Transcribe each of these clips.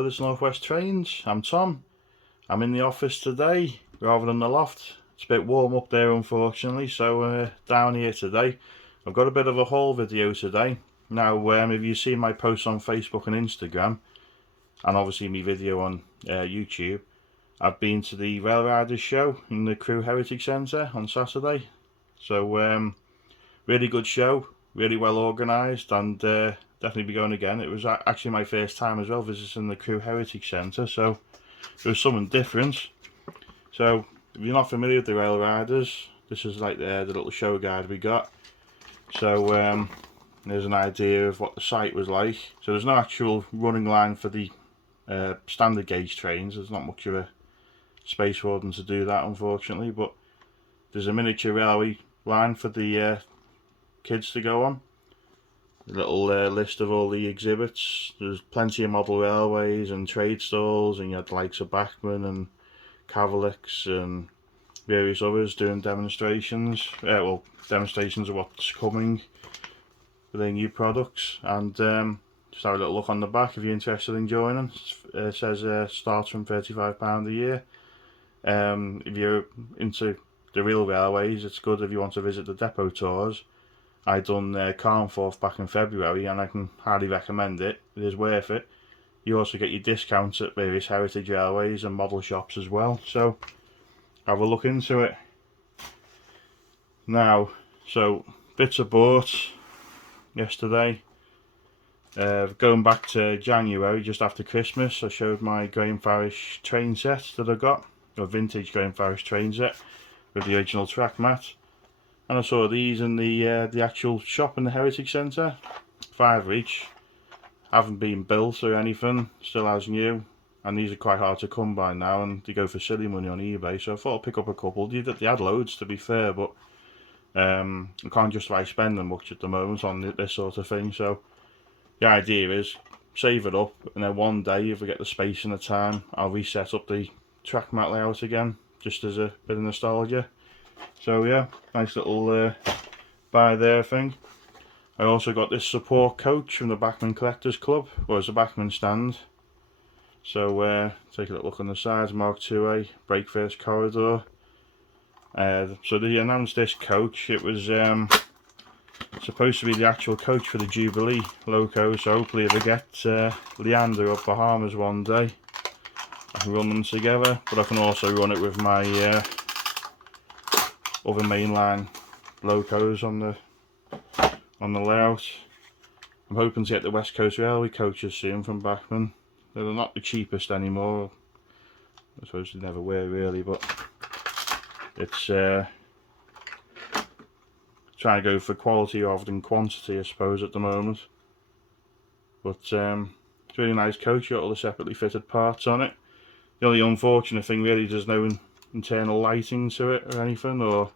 Hello, this is Northwest Trains. I'm Tom. I'm in the office today rather than the loft. It's a bit warm up there unfortunately, so down here today. I've got a bit of a haul video today. Now if you've seen my posts on Facebook and Instagram, and obviously my video on YouTube, I've been to the Rail Riders show in the Crewe Heritage Centre on Saturday. So really good show, really well organised, and definitely be going again. It was actually my first time as well visiting the Crewe Heritage Centre, so it was something different. So if you're not familiar with the Rail Riders, this is like the little show guide we got. So there's an idea of what the site was like. So there's no actual running line for the standard gauge trains. There's not much of a space for them to do that, unfortunately, but there's a miniature railway line for the kids to go on. A little list of all the exhibits. There's plenty of model railways and trade stalls, and you had the likes of Backman and Cavalix and various others doing demonstrations. Well, demonstrations of what's coming for their new products. And just have a little look on the back if you're interested in joining. It says starts from £35 a year. If you're into the real railways, it's good if you want to visit the depot tours. I done Carnforth back in February, and I can highly recommend it. It is worth it. You also get your discounts at various heritage railways and model shops as well, so have a look into it. Now, so bits are bought yesterday. Going back to January, just after Christmas, I showed my Graham Farish train set that I got, a vintage Graham Farish train set with the original track mat. And I saw these in the actual shop in the Heritage Centre, £5 each. Haven't been built or anything, still as new. And these are quite hard to come by now, and they go for silly money on eBay. So I thought I'd pick up a couple. They had loads, to be fair, but I can't justify spending much at the moment on this sort of thing. So the idea is save it up, and then one day if we get the space and the time, I'll reset up the track mat layout again, just as a bit of nostalgia. So yeah, nice little buy there thing. I also got this support coach from the Backman Collectors Club, or it's a Backman stand. So take a look on the sides, Mark 2A, brake first corridor. So they announced this coach. It was supposed to be the actual coach for the Jubilee loco, so hopefully if I get Leander up Bahamas one day, I can run them together, but I can also run it with my other mainline locos on the layout. I'm hoping to get the West Coast Railway coaches soon from Backman. They're not the cheapest anymore. I suppose they never were really, but it's trying to go for quality rather than quantity, I suppose, at the moment. But it's a really nice coach. You got all the separately fitted parts on it. The only unfortunate thing really, there's no internal lighting to it or anything, or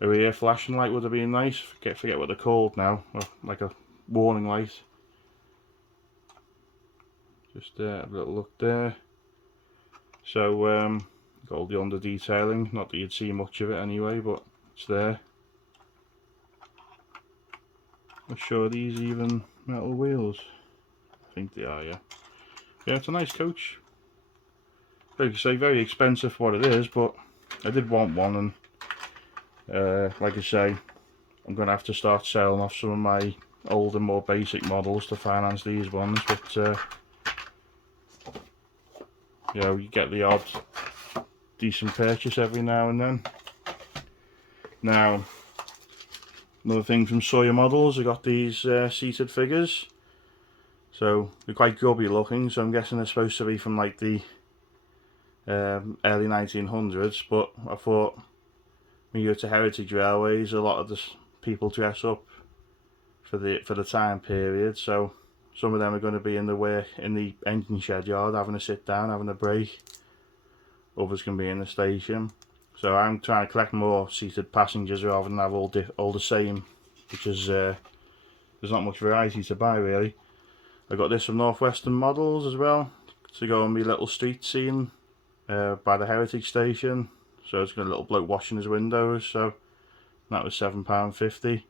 a rear flashing light would have been nice. Forget what they're called now, or like a warning light. Just have a little look there. So got all the under detailing, not that you'd see much of it anyway, but it's there. I'm sure these even metal wheels. I think they are, yeah. Yeah, it's a nice coach. Like I say, very expensive for what it is, but I did want one, and like I say, I'm going to have to start selling off some of my older, more basic models to finance these ones, but you know, you get the odd decent purchase every now and then. Now, another thing from Sawyer Models, I got these seated figures. So they're quite grubby looking, so I'm guessing they're supposed to be from like the early 1900s, but I thought when you go to heritage railways, a lot of the people dress up for the time period, so some of them are going to be in the engine shed yard having a sit down, having a break. Others can be in the station. So I'm trying to collect more seated passengers rather than have all the same, which is there's not much variety to buy really. I got this from Northwestern Models as well to go on my little street scene by the Heritage Station. So it's got a little bloke washing his windows, so that was £7.50.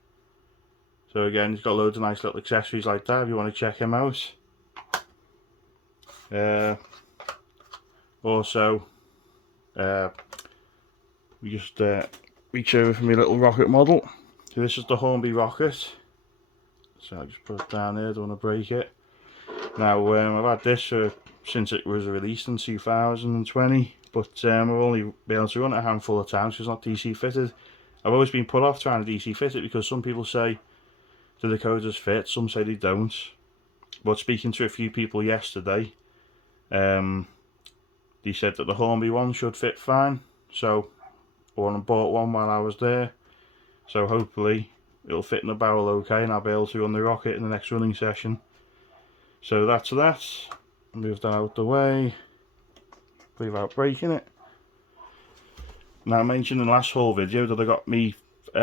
So again, he's got loads of nice little accessories like that if you want to check him out. Also, we just reach over for my little rocket model. So this is the Hornby rocket. So I'll just put it down there, don't want to break it. Now I've had this since it was released in 2020, but I've only been able to run it a handful of times because it's not DC fitted. I've always been put off trying to DC fit it because some people say the decoders fit, some say they don't. But speaking to a few people yesterday, they said that the Hornby one should fit fine, so I went and bought one while I was there. So hopefully it'll fit in the barrel okay and I'll be able to run the rocket in the next running session. So that's that. Move that out the way without breaking it. Now I mentioned in the last haul video that I got me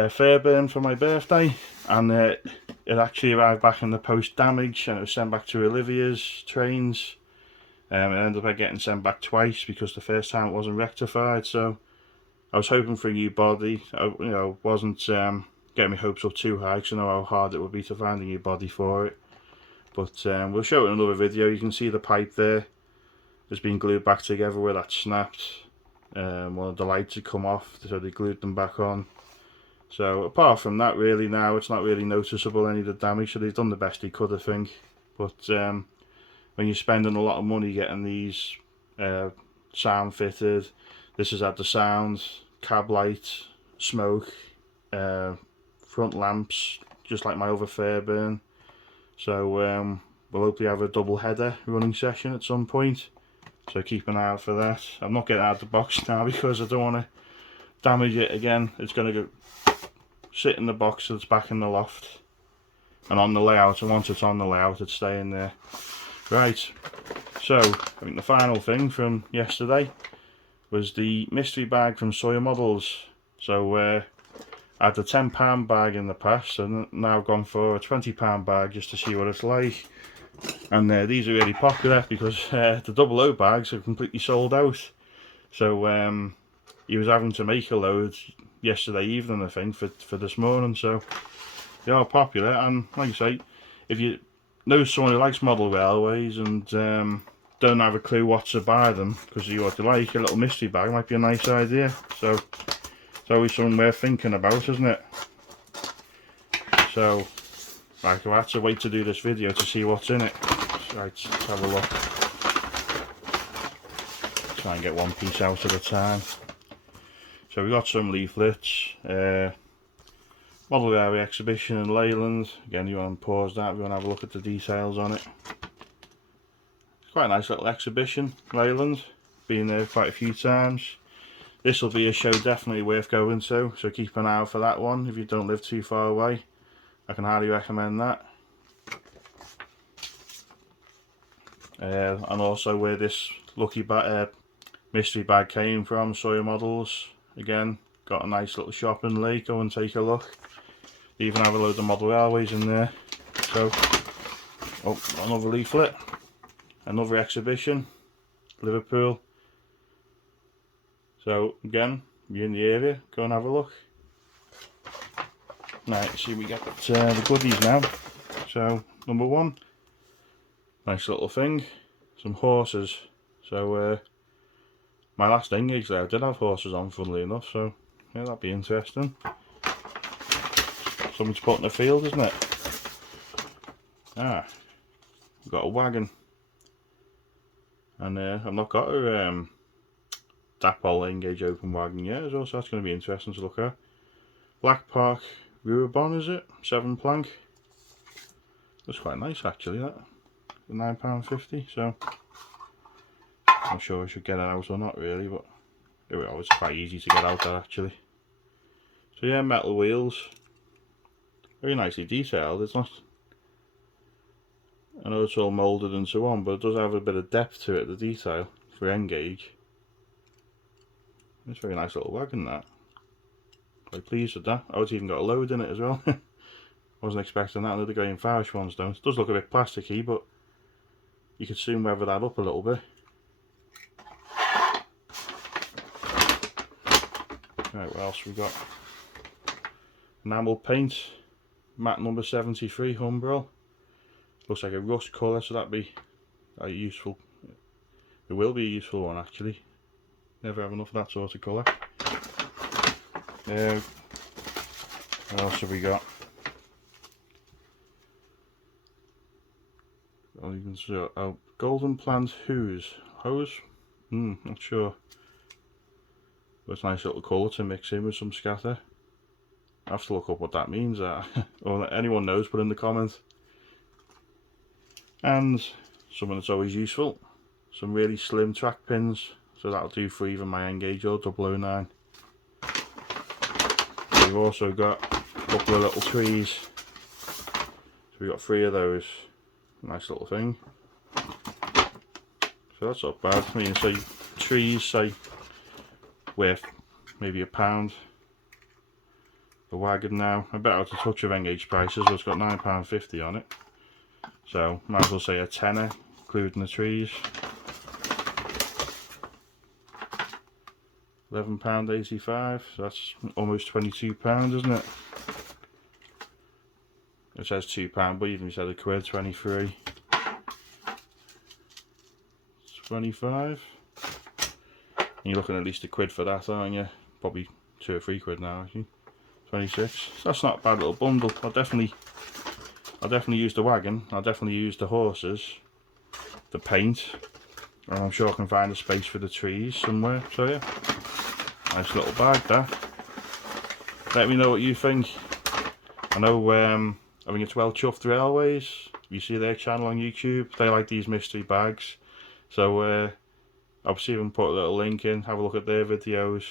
Fairburn for my birthday, and it actually arrived back in the post damaged and it was sent back to Olivia's trains. It ended up getting sent back twice because the first time it wasn't rectified, so I was hoping for a new body. I wasn't getting my hopes up too high because I know how hard it would be to find a new body for it. But we'll show it in another video. You can see the pipe there has been glued back together where that snapped. One of the lights had come off, so they glued them back on. So apart from that, really now it's not really noticeable any of the damage, so they've done the best they could, I think. But when you're spending a lot of money getting these sound fitted, this has had the sound, cab light, smoke, front lamps, just like my other Fairburn. So we'll hopefully have a double header running session at some point, so keep an eye out for that. I'm not getting out of the box now because I don't want to damage it again. It's going to go sit in the box that's back in the loft and on the layout, and once it's on the layout it's staying there. Right, so I think the final thing from yesterday was the mystery bag from Sawyer Models. So I had the £10 bag in the past, and now I've gone for a £20 bag just to see what it's like. And these are really popular because the 00 bags are completely sold out. So he was having to make a load yesterday evening, I think, for this morning. So they are popular, and like I say, if you know someone who likes model railways and don't have a clue what to buy them because you what they like, a little mystery bag might be a nice idea. So it's always something worth thinking about, isn't it? So right, I had to wait to do this video to see what's in it. Right, let's have a look. Try and get one piece out at a time. So we got some leaflets, model area exhibition in Leyland. Again, you want to pause that if you want to have a look at the details on it. It's quite a nice little exhibition, Leyland. Been there quite a few times. This will be a show definitely worth going to, so keep an eye out for that one if you don't live too far away. I can highly recommend that. And also where this lucky mystery bag came from, Sawyer Models. Again, got a nice little shop in Leigh, go and take a look. They even have a load of model railways in there. So, oh, another leaflet, another exhibition, Liverpool. So again, if you're in the area, go and have a look. Right, see, we get the goodies now. So number one, nice little thing, some horses. So my last engage there, I did have horses on, funnily enough, so yeah, that'd be interesting. Something to put in the field, isn't it? Ah, we've got a wagon. And I've not got a Dapol engage open wagon yet as well, so that's going to be interesting to look at. Black Park Ruabon, is it? 7 plank. That's quite nice actually, that. £9.50, so I'm sure I should get it out or not really, but it's quite easy to get out there actually. So yeah, metal wheels. Very nicely detailed. It's not, I know it's all moulded and so on, but it does have a bit of depth to it, the detail, for engage. It's a very nice little wagon, that. Quite pleased with that. Oh, it's even got a load in it as well. Wasn't expecting that. The grey Farish ones don't. It does look a bit plasticky, but you could soon weather that up a little bit. Right, what else we got? Enamel paint, matte number 73 Humbrol. Looks like a rust colour, so that'd be useful It will be a useful one actually. Never have enough of that sort of colour. What else have we got? Oh, you can see, oh, golden plant hose. Not sure. But it's a nice little colour to mix in with some scatter. I have to look up what that means. Or anyone knows, put in the comments. And something that's always useful, some really slim track pins. So that'll do for either my N-gauge or 009. We've also got a couple of little trees. So we've got 3 of those. Nice little thing. So that's not bad. I mean, say trees, say worth maybe £1. The wagon now, a bit out of touch of N-gauge prices, but it's got £9.50 on it. So might as well say a tenner, including the trees. £11.85, so that's almost £22, isn't it? It says £2, but even said a quid, 23. 25. And you're looking at least a quid for that, aren't you? Probably 2 or 3 quid now, actually. 26. So that's not a bad little bundle. I'll definitely use the wagon. I'll definitely use the horses, the paint, and I'm sure I can find a space for the trees somewhere. So yeah, nice little bag that. Let me know what you think. I know I think it's Well Chuffed Railways. You see their channel on YouTube. They like these mystery bags. So I'll see if I can put a little link in. Have a look at their videos.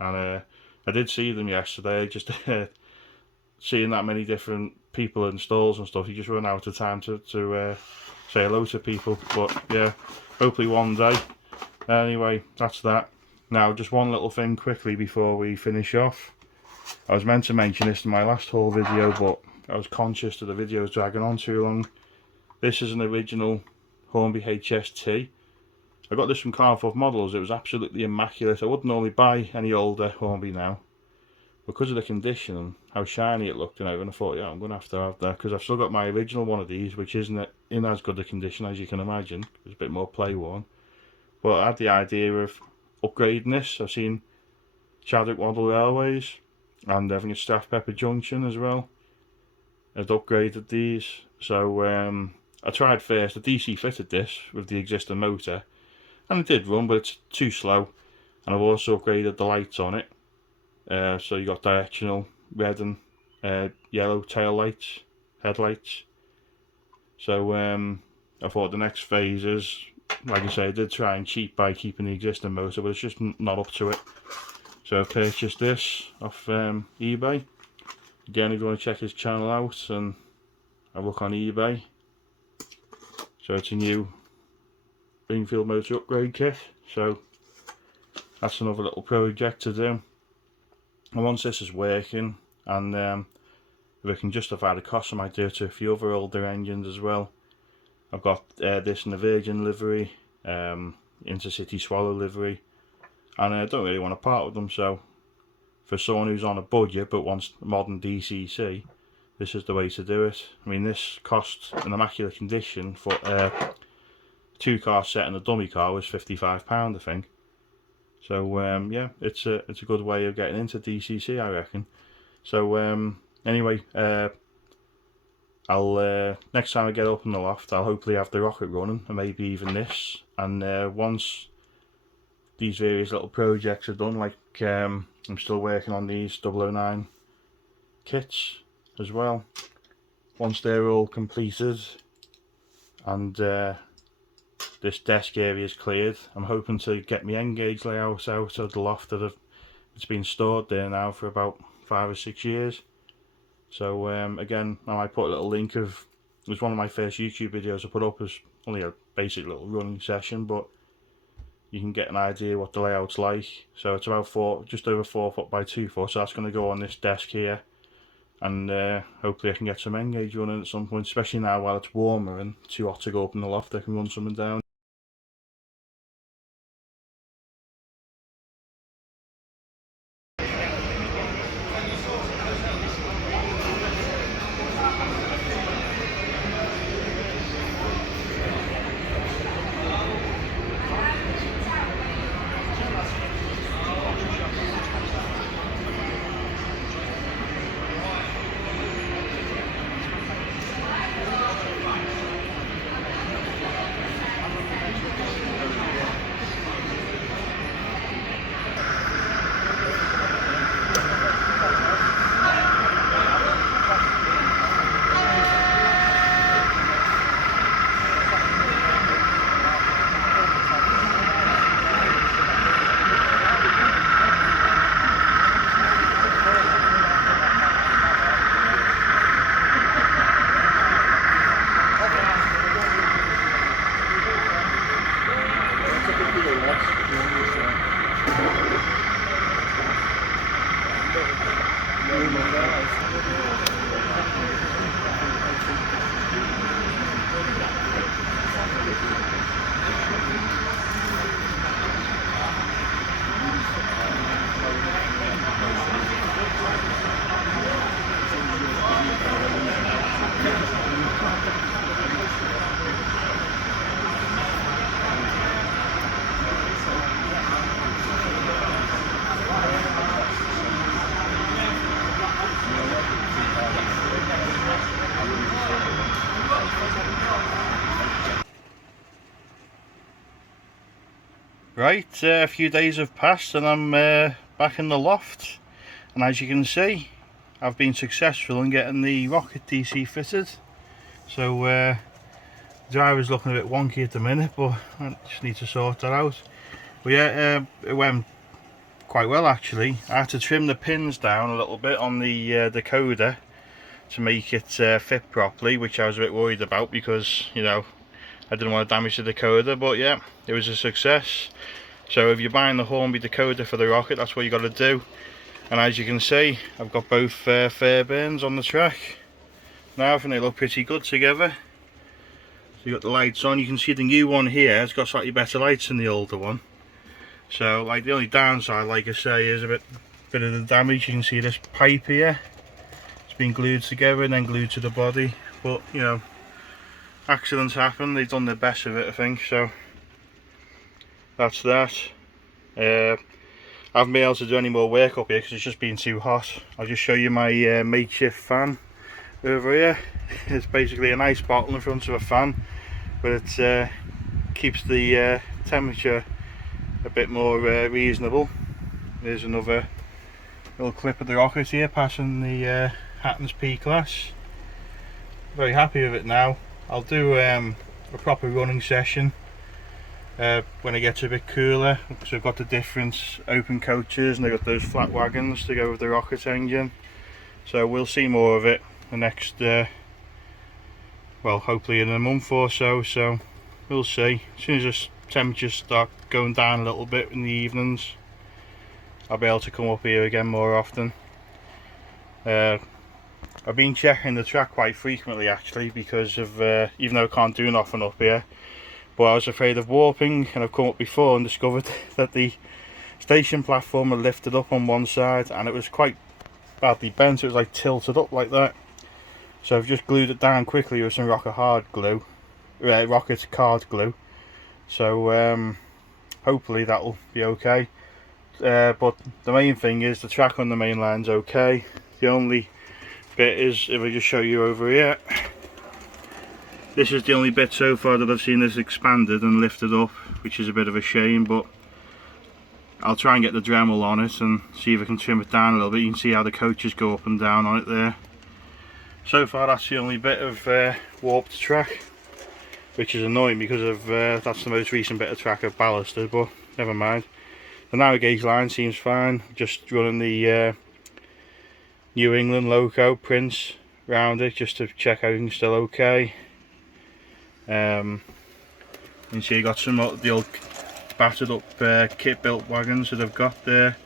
And I did see them yesterday. Just seeing that many different people in stalls and stuff, you just run out of time to say hello to people. But yeah, hopefully one day. Anyway, that's that. Now just one little thing quickly before we finish off. I was meant to mention this in my last haul video, but I was conscious that the video was dragging on too long. This is an original Hornby HST. I got this from Sawyer Models. It was absolutely immaculate. I wouldn't normally buy any older Hornby now, because of the condition and how shiny it looked and everything. I thought, yeah, I'm going to have that, because I've still got my original one of these, which isn't in as good a condition as you can imagine. It's a bit more play worn. But I had the idea of upgrading this. I've seen Chadwick Model Railways, and I think it's Staff Pepper Junction as well. I've upgraded these. So I tried first, I DC fitted this with the existing motor, and it did run, but it's too slow. And I've also upgraded the lights on it. So you got directional red and yellow tail lights, headlights. So I thought the next phase is, like I say, I did try and cheat by keeping the existing motor, but it's just not up to it. So I purchased this off eBay. Again, if you want to check his channel out and have a look on eBay. So it's a new Greenfield motor upgrade kit. So that's another little project to do. And once this is working, and if I can justify the cost, I might do it to a few other older engines as well. I've got this in the Virgin livery, Intercity Swallow livery, and I don't really want to part with them. So for someone who's on a budget but wants modern DCC, this is the way to do it. I mean, this cost an immaculate condition for a 2-car set and a dummy car was £55, I think. So yeah, it's a good way of getting into DCC, I reckon. So anyway, I'll next time I get up in the loft, I'll hopefully have the rocket running, and maybe even this. And once these various little projects are done, like I'm still working on these 009 kits as well. Once they're all completed and this desk area is cleared, I'm hoping to get my N-gauge layout out of the loft that it's been stored there now for about 5 or 6 years. So again, I might put a little link of, it was one of my first YouTube videos I put up as only a basic little running session, but you can get an idea what the layout's like. So it's about just over 4 foot by 2 foot, so that's going to go on this desk here. And hopefully I can get some N-gauge running at some point, especially now while it's warmer and too hot to go up in the loft. I can run something down. Right, a few days have passed and I'm back in the loft, and as you can see I've been successful in getting the rocket DC fitted. So the driver's looking a bit wonky at the minute, but I just need to sort that out. But yeah, it went quite well actually. I had to trim the pins down a little bit on the decoder to make it fit properly, which I was a bit worried about because, you know, I didn't want to damage the decoder. But yeah, it was a success. So if you're buying the Hornby decoder for the rocket, that's what you got to do. And as you can see, I've got both Fairburns on the track now. I think they look pretty good together. So you got the lights on. You can see the new one here has got slightly better lights than the older one. So like the only downside, like I say, is a bit of the damage. You can see this pipe here. It's been glued together and then glued to the body. But you know, accidents happen. They've done their best with it, I think. So that's that. I haven't been able to do any more work up here because it's just been too hot. I'll just show you my makeshift fan over here. It's basically an ice bottle in front of a fan, but it keeps the temperature a bit more reasonable. There's another little clip of the rocket here passing the Hatton's P class. Very happy with it now. I'll do a proper running session when it gets a bit cooler, because we've got the different open coaches and they've got those flat wagons to go with the rocket engine. So we'll see more of it the next well, hopefully in a month or so. So we'll see. As soon as the temperatures start going down a little bit in the evenings, I'll be able to come up here again more often. I've been checking the track quite frequently actually, because of even though I can't do nothing up here, but I was afraid of warping, and I've come up before and discovered that the station platform had lifted up on one side and it was quite badly bent. It was like tilted up like that. So I've just glued it down quickly with some rocket card glue. So hopefully that'll be okay. But the main thing is the track on the main line's okay. The only bit is, if I just show you over here, this is the only bit so far that I've seen this expanded and lifted up, which is a bit of a shame, but I'll try and get the Dremel on it and see if I can trim it down a little bit. You can see how the coaches go up and down on it there. So far that's the only bit of warped track, which is annoying because of that's the most recent bit of track I've ballasted, but never mind. The narrow gauge line seems fine. Just running the New England loco prints round it just to check everything's still okay. You can see you got some of the old battered up kit built wagons that I've got there.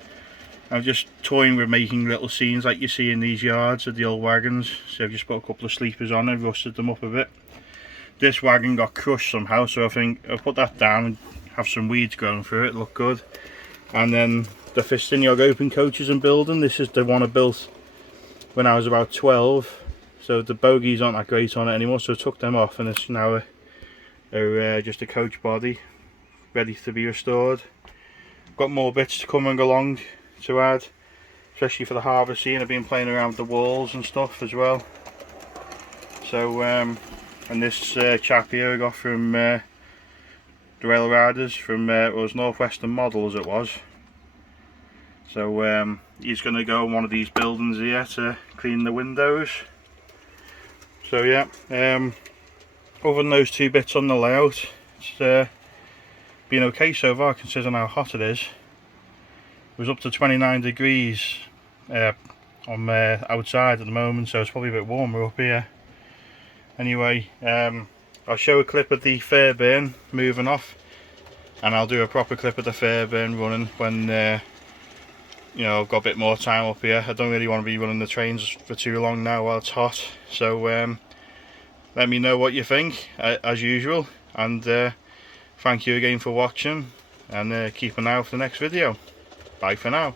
I'm just toying with making little scenes like you see in these yards of the old wagons. So I've just put a couple of sleepers on and rusted them up a bit. This wagon got crushed somehow, so I think I'll put that down and have some weeds growing through it, look good. And then the Fistiniog open coaches I'm building, this is the one I built when I was about 12. So the bogies aren't that great on it anymore, so I took them off and it's now just a coach body ready to be restored. Got more bits to come along to add, especially for the harvest scene. I've been playing around with the walls and stuff as well. So and this chap here I got from the Rail Riders from it was Northwestern Models it was. So he's going to go in one of these buildings here to clean the windows. So yeah, other than those two bits on the layout, it's been okay so far considering how hot it is. It was up to 29 degrees on outside at the moment, so it's probably a bit warmer up here. Anyway, I'll show a clip of the Fairburn moving off, and I'll do a proper clip of the Fairburn running when you know, I've got a bit more time up here. I don't really want to be running the trains for too long now while it's hot. So let me know what you think as usual, and thank you again for watching, and keep an eye out for the next video. Bye for now.